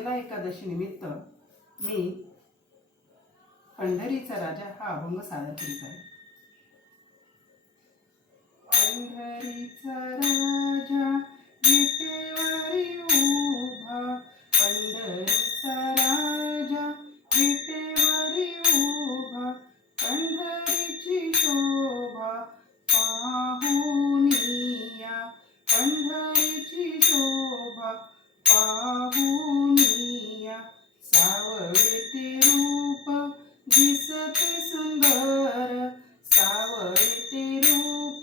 निर्जला एकादशी निमित्त मी पंढरीचा राजा हा अभंग सादर करीत आहे. पंढरीचा राजा विटेवरी उभा, पंढरीचा राजा विटेवरी उभा, पंढरीची शोभा पाहुनिया, पंढरीची शोभा पाहुनिया. सावळे ते रूप दिसते सुंदर, सावळे ते रूप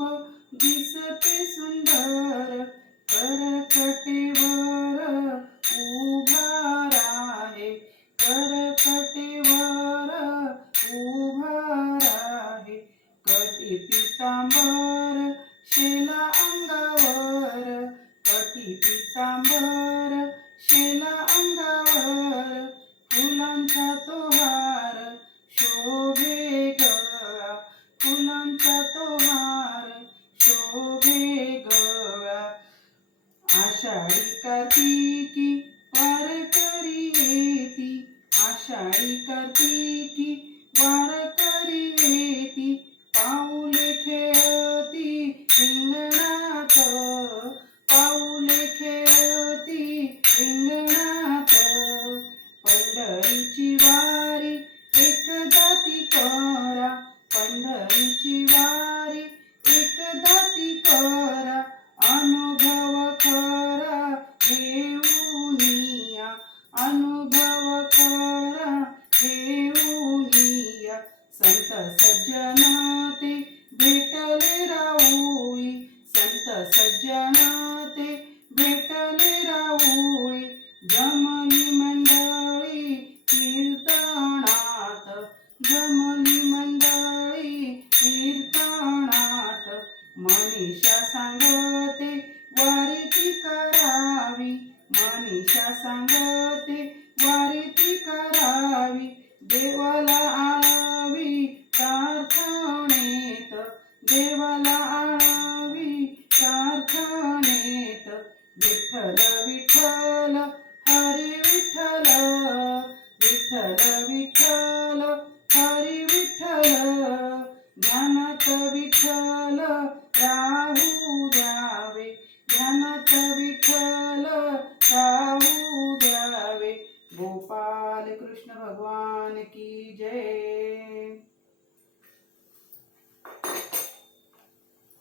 दिसते सुंदर, करकटेवर उभा राहे, करकटेवर उभा राहे. कटी पितांबर शेला अंगावर, कटी पितांबर शेला अंगावर, फुलांचा तो हार शोभे गळा, फुलांचा तो हार शोभे गळा. आषाढी कार्तिकी वारकरी येती, आषाढी कार्तिकी वारकरी येती, पाऊले खेळती रिंगणात, पाऊले खेळती रिंगणात. पंढरीची वारी एकदा ती करा, पंढरीची वारी एकदा ती करा, अनुभव खरा घेऊनिया, अनुभव खरा घेऊनिया. संत सज्जन ते भेटले राऊळी, संत सज्जन ते भेटले राऊळी, जमली मंडळी कीर्तनात, जमली मंडळी कीर्तनात. मनीषा सांगते वारी ती करावी, मनीषा सांगते वारी ती करावी, देवाला